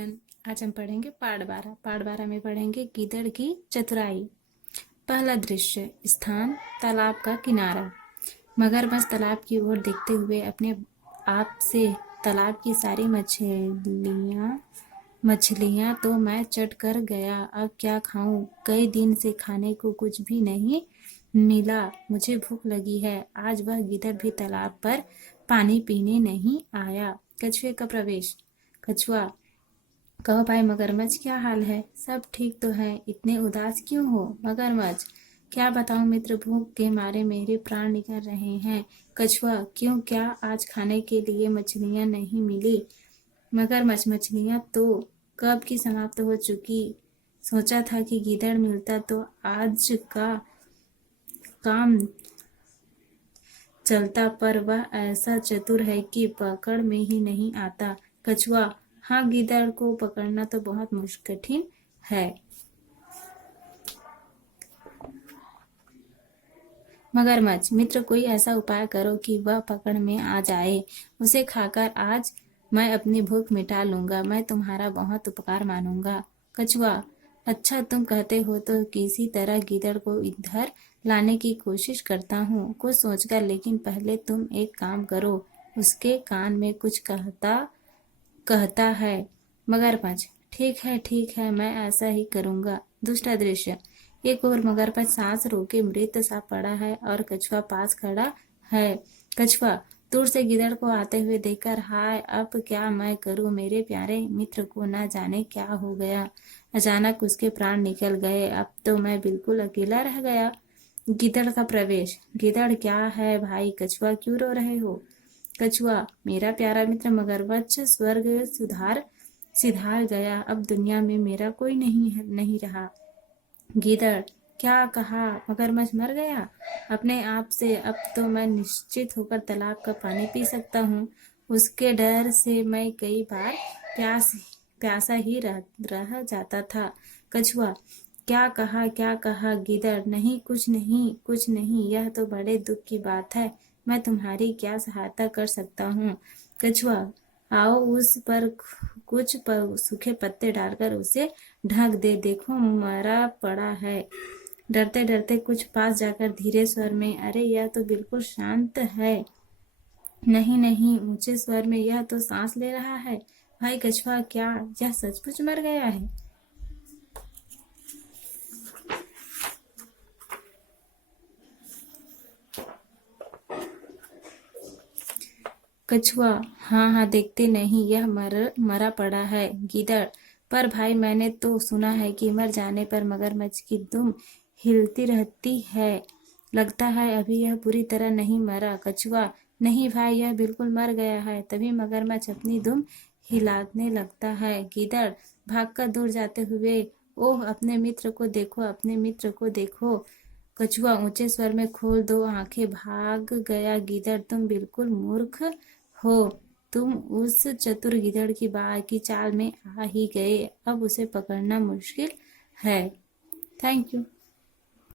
Children, आज हम पढ़ेंगे पाठ 12 में पढ़ेंगे गीदड़ की चतुराई। पहला दृश्य, स्थान तालाब का किनारा। मगरमच्छ तालाब की ओर देखते हुए अपने आप से, तालाब की सारी मछलियां तो मैं चट कर गया, अब क्या खाऊं? कई दिन से खाने को कुछ भी नहीं मिला, मुझे भूख लगी है। आज वह गीदड़ भी तालाब पर पानी पीने नहीं आया। कछुए का प्रवेश। कछुआ, कहो भाई मगरमच्छ, क्या हाल है? सब ठीक तो है, इतने उदास क्यों हो? मगरमच्छ, क्या बताऊं मित्र, भूख के मारे मेरे प्राण निकल रहे हैं। कछुआ, क्यों, क्या आज खाने के लिए मछलियां नहीं मिली? मगरमच्छ, मछलियां तो कब की समाप्त हो चुकी। सोचा था कि गीदड़ मिलता तो आज का काम चलता, पर वह ऐसा चतुर है कि पकड़ में ही नहीं आता। कछुआ, हाँ, गीदड़ को पकड़ना तो बहुत कठिन है। मगरमच्छ, मित्र, कोई ऐसा उपाय करो कि वह पकड़ में आ जाए। उसे खाकर आज मैं अपनी भूख मिटा लूंगा, मैं तुम्हारा बहुत उपकार मानूंगा। कछुआ, अच्छा, तुम कहते हो तो किसी तरह गीदड़ को इधर लाने की कोशिश करता हूँ, कुछ सोचकर, लेकिन पहले तुम एक काम करो, उसके कान में कुछ कहता है। मगरमच्छ, ठीक है, मैं ऐसा ही करूंगा। दूसरा दृश्य, एक और मगरमच्छ सांस रोके मृत सा पड़ा है और कछुआ पास खड़ा है। कछुआ दूर से गिदड़ को आते हुए देखकर, हाय, अब क्या मैं करूं? मेरे प्यारे मित्र को न जाने क्या हो गया, अचानक उसके प्राण निकल गए, अब तो मैं बिल्कुल अकेला रह गया। गिदड़ का प्रवेश। गिदड़, क्या है भाई कछुआ, क्यों रो रहे हो? कछुआ, मेरा प्यारा मित्र मगरमच्छ स्वर्ग सिधार गया, अब दुनिया में मेरा कोई नहीं रहा। गीदड़, क्या कहा? मगरमच्छ मर गया? अपने आप से अब तो मैं निश्चित होकर तालाब का पानी पी सकता हूँ। उसके डर से मैं कई बार प्यासा ही रह जाता था। कछुआ, क्या कहा? गीदड़, नहीं, कुछ नहीं, यह तो बड़े दुख की बात है, मैं तुम्हारी क्या सहायता कर सकता हूँ? कछुआ, आओ उस पर कुछ सूखे पत्ते डालकर उसे ढक दे, देखो मरा पड़ा है। डरते डरते कुछ पास जाकर धीरे स्वर में, अरे यह तो बिल्कुल शांत है। नहीं, ऊंचे स्वर में, यह तो सांस ले रहा है। भाई कछुआ, क्या यह सचमुच मर गया है? कछुआ, हाँ, देखते नहीं, यह मरा पड़ा है। गीदड़, पर भाई मैंने तो सुना है कि मर जाने पर मगरमच्छ की दुम हिलती रहती है, लगता है अभी यह पूरी तरह नहीं मरा। कछुआ, नहीं भाई, यह बिल्कुल मर गया है, तभी मगरमच्छ अपनी दुम हिलाने लगता है। गीदड़ भागकर दूर जाते हुए, ओह, अपने मित्र को देखो। कछुआ ऊंचे स्वर में, खोल दो आंखें, भाग गया। गीदड़, तुम बिल्कुल मूर्ख हो, तुम उस चतुर गिदड़ की चाल में आ ही गए, अब उसे पकड़ना मुश्किल है। Thank you.